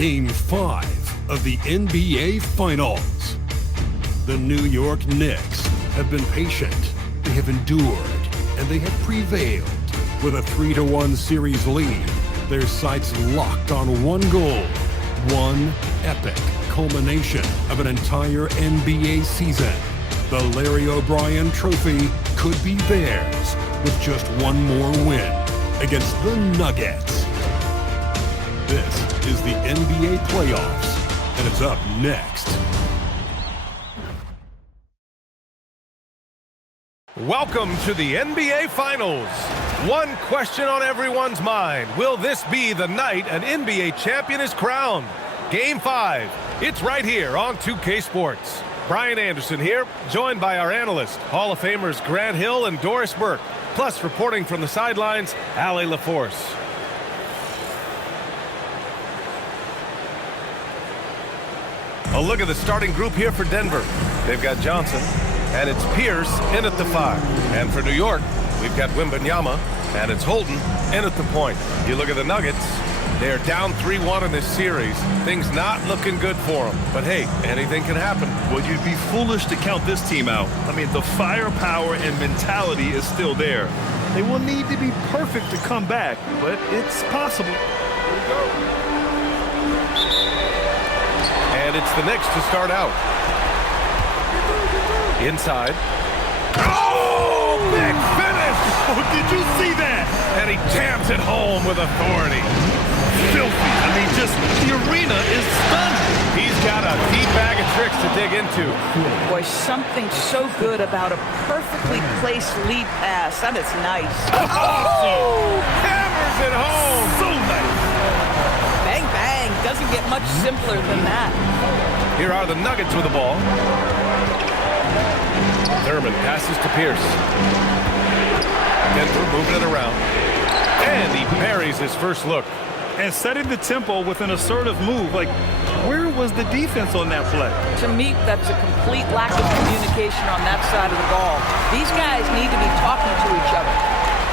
Game 5 of the NBA Finals. The New York Knicks have been patient, they have endured, and they have prevailed. With a 3-1 series lead, their sights locked on one goal, one epic culmination of an entire NBA season. The Larry O'Brien Trophy could be theirs with just one more win against the Nuggets. This is the NBA playoffs, and it's up next. Welcome to the NBA Finals. One question on everyone's mind. Will this be the night an NBA champion is crowned? Game 5. It's right here on 2K Sports. Brian Anderson here, joined by our analysts, Hall of Famers Grant Hill and Doris Burke. Plus, reporting from the sidelines, Allie LaForce. A look at the starting group here for Denver. They've got Johnson, and it's Pierce in at the 5. And for New York, we've got Wembanyama, and it's Holden in at the point. You look at the Nuggets, they're down 3-1 in this series. Things not looking good for them. But hey, anything can happen. Well, you'd be foolish to count this team out. I mean, the firepower and mentality is still there. They will need to be perfect to come back, but it's possible. Here we go. And it's the Knicks to start out. Inside. Oh, big finish! Oh, did you see that? And he jams it home with authority. Filthy. I mean, just the arena is stunned. He's got a deep bag of tricks to dig into. Boy, something so good about a perfectly placed lead pass. That is nice. Oh! Hammers it home. So nice. Bang, bang. Doesn't get much simpler than that. Here are the Nuggets with the ball. Thurman passes to Pierce. Denver moving it around. And he buries his first look. And setting the tempo with an assertive move. Like, where was the defense on that play? To me, that's a complete lack of communication on that side of the ball. These guys need to be talking to each other.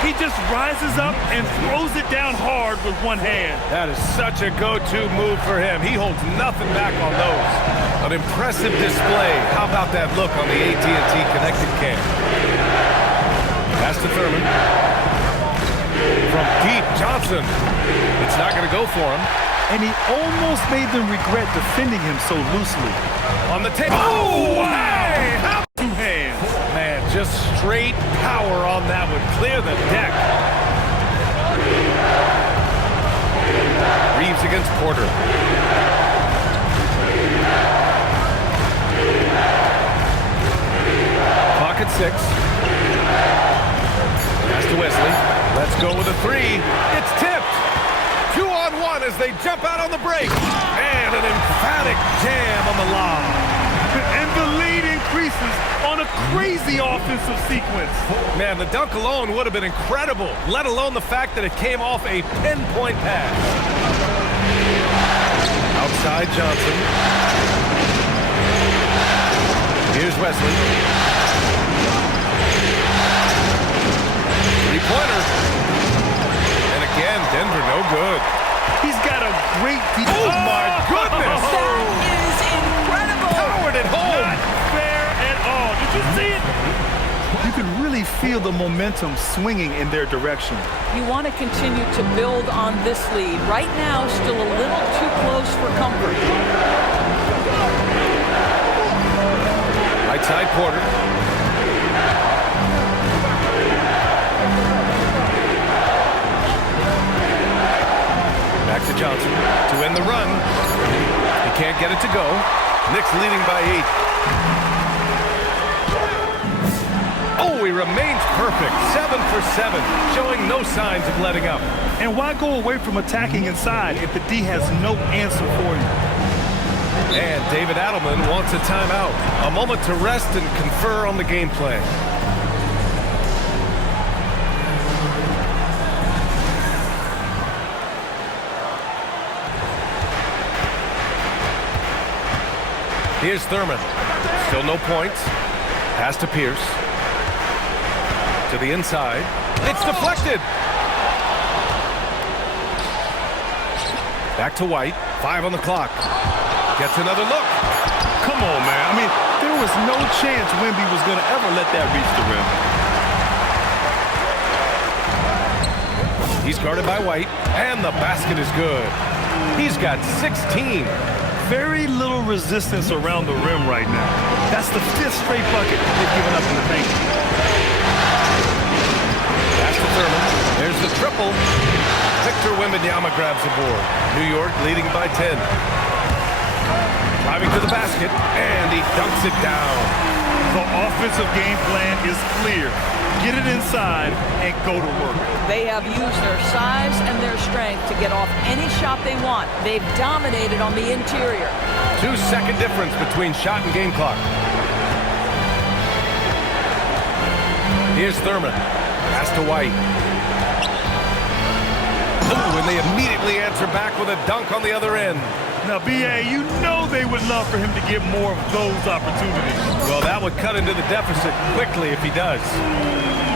He just rises up and throws it down hard with one hand. That is such a go-to move for him. He holds nothing back on those. An impressive display. How about that look on the AT&T connected cam? Pass to Thurman. From deep, Johnson. It's not going to go for him. And he almost made them regret defending him so loosely. On the table. Oh, hey! How? Two hands. Man, just straight power on that would clear the deck. Reeves against Porter. Clock at 6. Pass to Wesley. Let's go with a 3. It's tipped. 2-on-1 as they jump out on the break. And an emphatic jam on the lob. And the lead increases on a crazy offensive sequence. Man, the dunk alone would have been incredible, let alone the fact that it came off a pinpoint pass. Outside Johnson. Here's Wesley. Three-pointer. And again, Denver no good. He's got a great defense. Oh, my goodness! That is incredible! Powered it home! Not fair at all. Did you see it? You can really feel the momentum swinging in their direction. You want to continue to build on this lead. Right now, still a little too close for comfort. Right side Porter. Back to Johnson to end the run. He can't get it to go. Knicks leading by 8. Oh, he remains perfect. 7 for 7, showing no signs of letting up. And why go away from attacking inside if the D has no answer for you? And David Adelman wants a timeout. A moment to rest and confer on the game plan. Here's Thurman. Still no points. Pass to Pierce. To the inside. It's deflected. Back to White. 5 on the clock. Gets another look. Come on, man. I mean, there was no chance Wemby was going to ever let that reach the rim. He's guarded by White, and the basket is good. He's got 16. Very little resistance around the rim right now. That's the 5th straight bucket they've given up in the paint. That's the Thurman. There's the triple. Victor Wembanyama grabs the board. New York leading by 10. Driving to the basket, and he dunks it down. The offensive game plan is clear. Get it inside and go to work. They have used their size and their strength to get off any shot they want. They've dominated on the interior. 2-second difference between shot and game clock. Here's Thurman. Pass to White. Ooh, and they immediately answer back with a dunk on the other end. Now, B.A., you know they would love for him to get more of those opportunities. Well, that would cut into the deficit quickly if he does.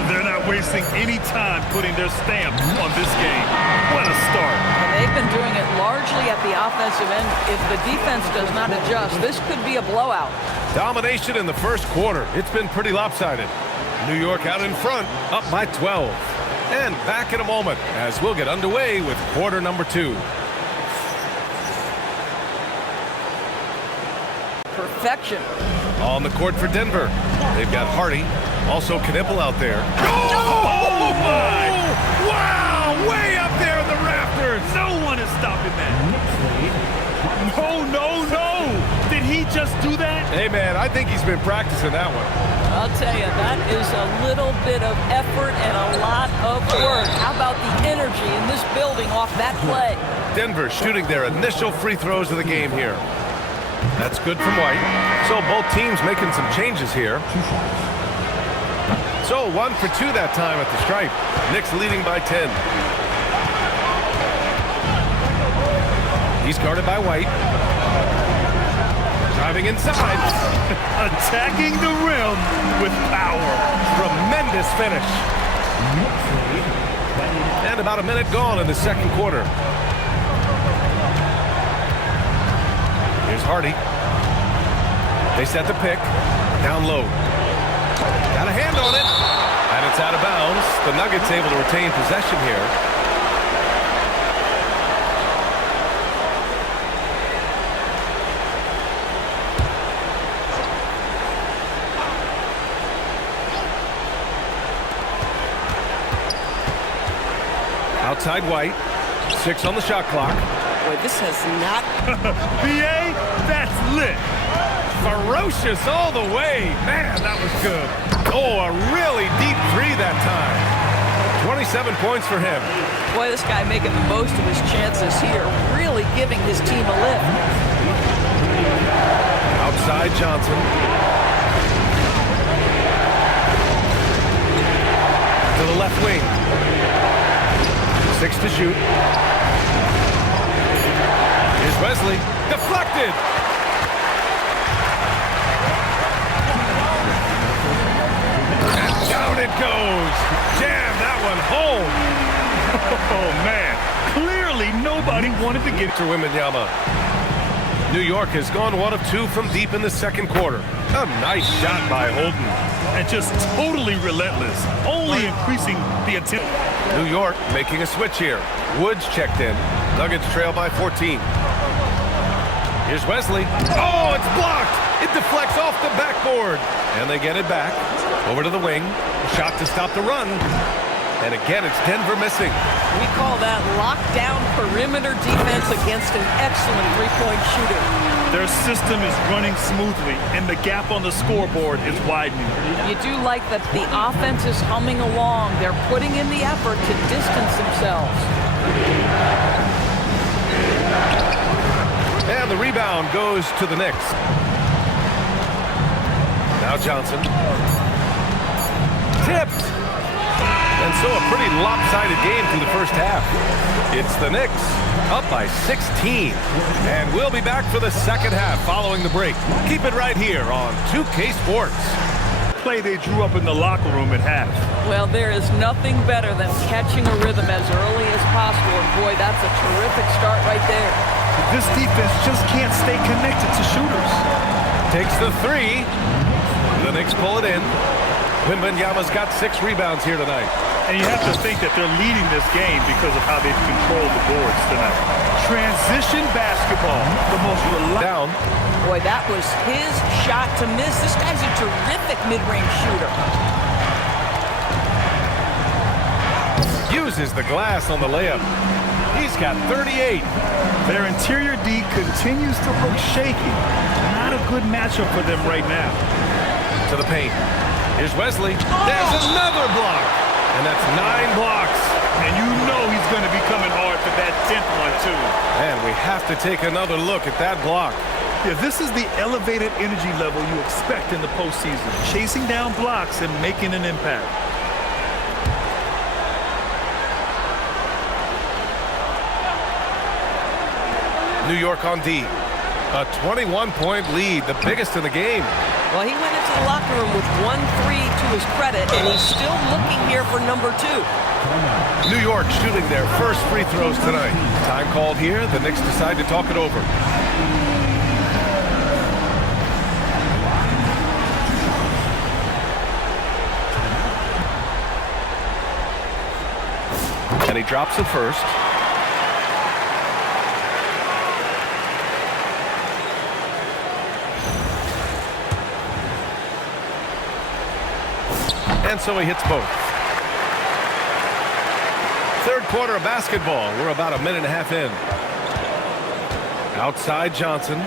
They're not wasting any time putting their stamp on this game. What a start. And they've been doing it largely at the offensive end. If the defense does not adjust, this could be a blowout. Domination in the first quarter. It's been pretty lopsided. New York out in front, up by 12. And back in a moment as we'll get underway with quarter number 2. Perfection. On the court for Denver. They've got Hardy, also Knipple out there. Oh, my! Wow! Way up there in the rafters! No one is stopping that. No, no, no! Did he just do that? Hey, man, I think he's been practicing that one. I'll tell you, that is a little bit of effort and a lot of work. How about the energy in this building off that play? Denver shooting their initial free throws of the game here. That's good from White. So both teams making some changes here. So 1 for 2 that time at the stripe. Knicks leading by 10. He's guarded by White. Driving inside. Attacking the rim with power. Tremendous finish. And about a minute gone in the second quarter. Here's Hardy. They set the pick. Down low. Got a hand on it. And it's out of bounds. The Nuggets able to retain possession here. Outside White. 6 on the shot clock. Boy, this has not... B.A., that's lit. Ferocious all the way. Man, that was good. Oh, a really deep 3 that time. 27 points for him. Boy, this guy making the most of his chances here. Really giving his team a lift. Outside Johnson. To the left wing. 6 to shoot. Here's Wesley. Deflected. And down it goes. Jam that one home. Oh, man. Clearly nobody wanted to get to Wembanyama. New York has gone 1 of 2 from deep in the second quarter. A nice shot by Holden. And just totally relentless, only increasing the intensity. New York making a switch here. Woods checked in. Nuggets trail by 14. Here's Wesley. Oh, it's blocked. It deflects off the backboard. And they get it back. Over to the wing. Shot to stop the run. And again, it's Denver missing. We call that lockdown perimeter defense against an excellent three-point shooter. Their system is running smoothly, and the gap on the scoreboard is widening. You do like that the offense is humming along. They're putting in the effort to distance themselves. And the rebound goes to the Knicks. Now Johnson. Tipped. And so a pretty lopsided game through the first half. It's the Knicks up by 16. And we'll be back for the second half following the break. Keep it right here on 2K Sports. Play they drew up in the locker room at half. Well, there is nothing better than catching a rhythm as early as possible. And boy, that's a terrific start right there. This defense just can't stay connected to shooters. Takes the three. The Knicks pull it in. Wembanyama's got 6 rebounds here tonight. And you have to think that they're leading this game because of how they've controlled the boards tonight. Transition basketball, the most reliable. Down. Boy, that was his shot to miss. This guy's a terrific mid-range shooter. Uses the glass on the layup. He's got 38. Their interior D continues to look shaky. Not a good matchup for them right now. To the paint. Here's Wesley. There's another block. And that's 9 blocks. And you know he's going to be coming hard for that 10th one, too. And we have to take another look at that block. Yeah, this is the elevated energy level you expect in the postseason. Chasing down blocks and making an impact. New York on D. A 21-point lead, the biggest in the game. Well, he went into the locker room with 1-3 to his credit, and he's still looking here for number 2. New York shooting their first free throws tonight. Time called here. The Knicks decide to talk it over. And he drops it first. And so he hits both. Third quarter of basketball. We're about a minute and a half in. Outside Johnson.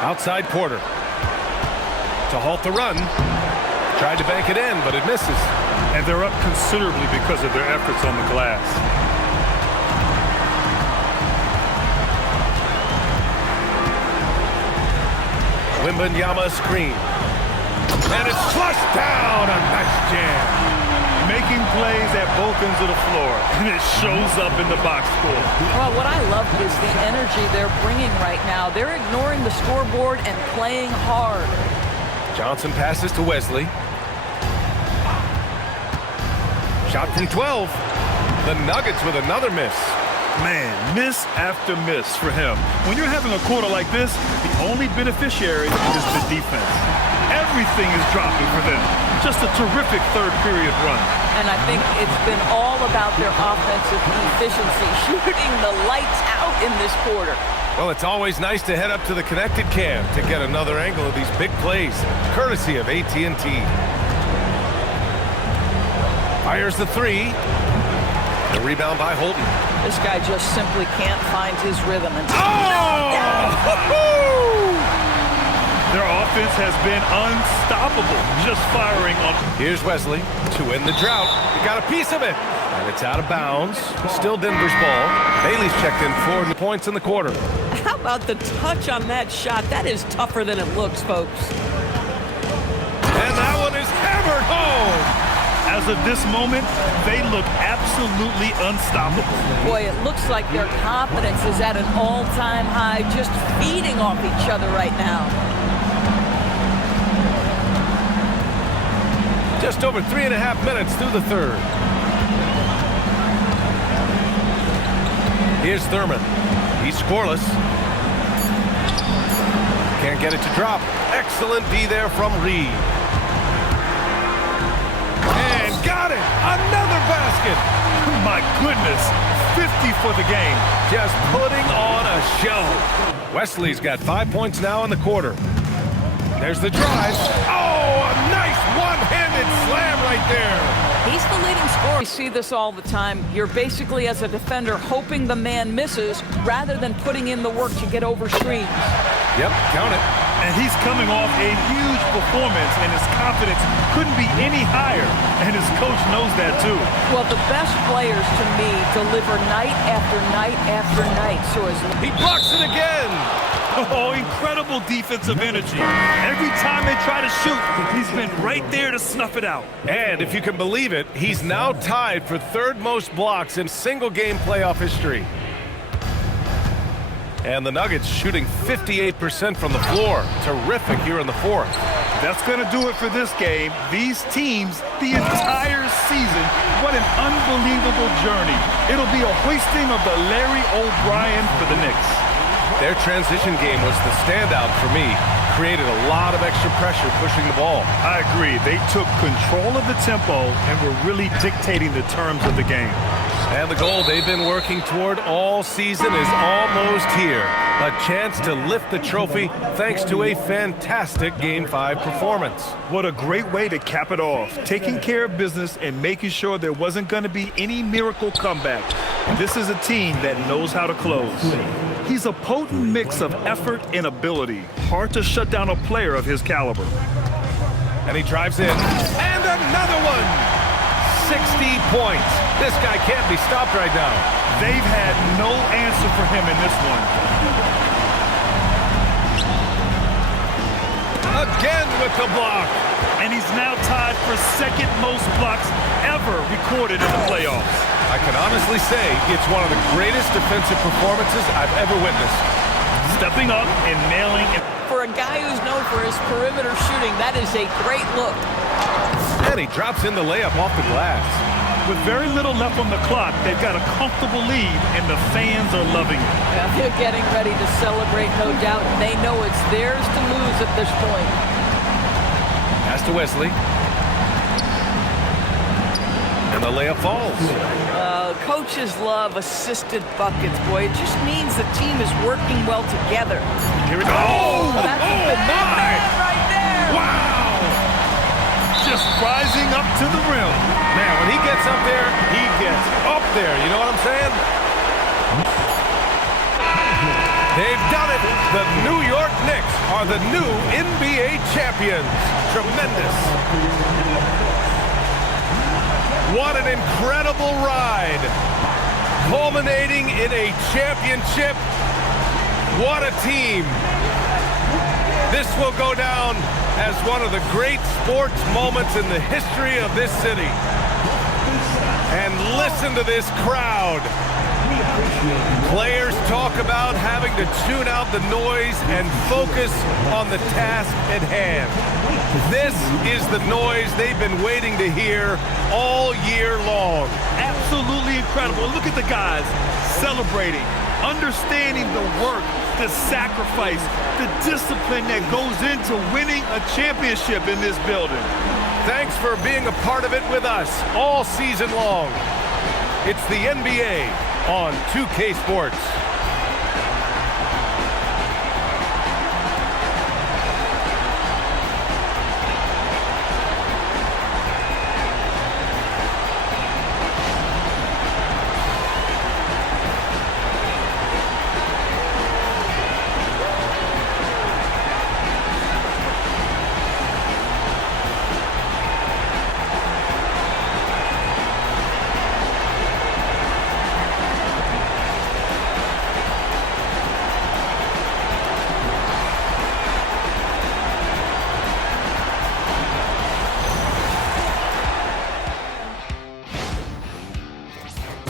Outside Porter. To halt the run. Tried to bank it in, but it misses. And they're up considerably because of their efforts on the glass. Wembanyama screen. And it's flushed down. A nice jam. Making plays at both ends of the floor. And it shows up in the box score. Well, what I love is the energy they're bringing right now. They're ignoring the scoreboard and playing hard. Johnson passes to Wesley. Shot from 12. The Nuggets with another miss. Man, miss after miss for him. When you're having a quarter like this, the only beneficiary is the defense. Everything is dropping for them. Just a terrific third period run. And I think it's been all about their offensive efficiency, shooting the lights out in this quarter. Well, it's always nice to head up to the connected cam to get another angle of these big plays, courtesy of AT&T. Fires the three. The rebound by Holton. This guy just simply can't find his rhythm. Their offense has been unstoppable, just firing on. Here's Wesley to end the drought. He got a piece of it. And it's out of bounds. Still Denver's ball. Bailey's checked in 4 points in the quarter. How about the touch on that shot? That is tougher than it looks, folks. And that one is hammered home. As of this moment, they look absolutely unstoppable. Boy, it looks like their confidence is at an all-time high, just feeding off each other right now. Just over 3.5 minutes through the third. Here's Thurman. He's scoreless. Can't get it to drop. Excellent D there from Reed. And got it! Another basket! My goodness, 50 for the game. Just putting on a show. Wesley's got 5 points now in the quarter. There's the drive. Oh, a nice one-handed slam right there. He's the leading scorer. We see this all the time. You're basically, as a defender, hoping the man misses rather than putting in the work to get over screens. Yep, count it. And he's coming off a huge performance, and his confidence couldn't be any higher. And his coach knows that, too. Well, the best players, to me, deliver night after night after night. So as he blocks it again. Oh, incredible defensive energy. Every time they try to shoot, he's been right there to snuff it out. And if you can believe it, he's now tied for third most blocks in single-game playoff history. And the Nuggets shooting 58% from the floor. Terrific here in the fourth. That's going to do it for this game. These teams, the entire season, what an unbelievable journey. It'll be a hoisting of the Larry O'Brien for the Knicks. Their transition game was the standout for me. Created a lot of extra pressure pushing the ball. I agree. They took control of the tempo and were really dictating the terms of the game. And the goal they've been working toward all season is almost here. A chance to lift the trophy thanks to a fantastic Game 5 performance. What a great way to cap it off. Taking care of business and making sure there wasn't going to be any miracle comeback. This is a team that knows how to close. He's a potent mix of effort and ability. Hard to shut down a player of his caliber. And he drives in. And another one! 60 points. This guy can't be stopped right now. They've had no answer for him in this one. Again with the block. And he's now tied for second most blocks ever recorded in the playoffs. I can honestly say it's one of the greatest defensive performances I've ever witnessed. Stepping up and nailing it. For a guy who's known for his perimeter shooting, that is a great look. And he drops in the layup off the glass. With very little left on the clock, they've got a comfortable lead, and the fans are loving it. Yeah, they're getting ready to celebrate, no doubt. They know it's theirs to lose at this point. Pass to Wesley. And the layup falls. Coaches love assisted buckets, boy. It just means the team is working well together. Here it goes. Oh, That's my! man right there. Wow! Just rising up to the rim. Man, when he gets up there, he gets up there. You know what I'm saying? They've done it. The New York Knicks are the new NBA champions. Tremendous. What an incredible ride. Culminating in a championship. What a team. This will go down as one of the great sports moments in the history of this city. And listen to this crowd. Players talk about having to tune out the noise and focus on the task at hand. This is the noise they've been waiting to hear all year long. Absolutely incredible. Look at the guys celebrating, understanding the work, the sacrifice, the discipline that goes into winning a championship in this building. Thanks for being a part of it with us all season long. It's the NBA on 2K Sports.